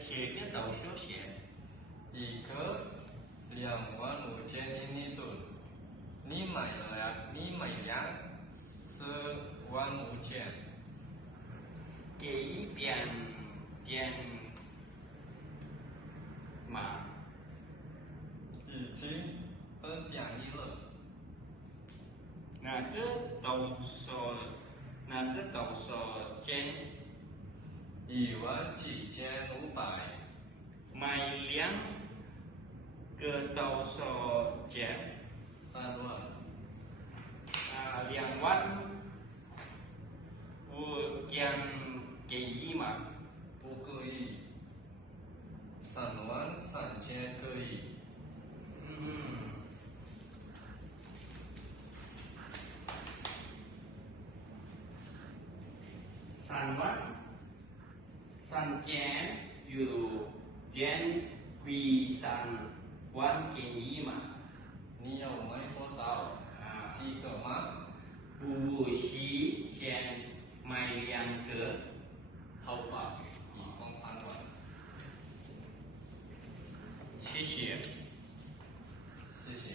写个导修写一个25000年度，你买了45000，给一边电码已经很便宜了。那这导数间17500，买2个导数间3万。 2万我将给一嘛不可以，33000可以。3万3间有间归3万给一嘛你要买多少？4个吗？不是先买2个好吧，一共3万。谢谢。谢谢。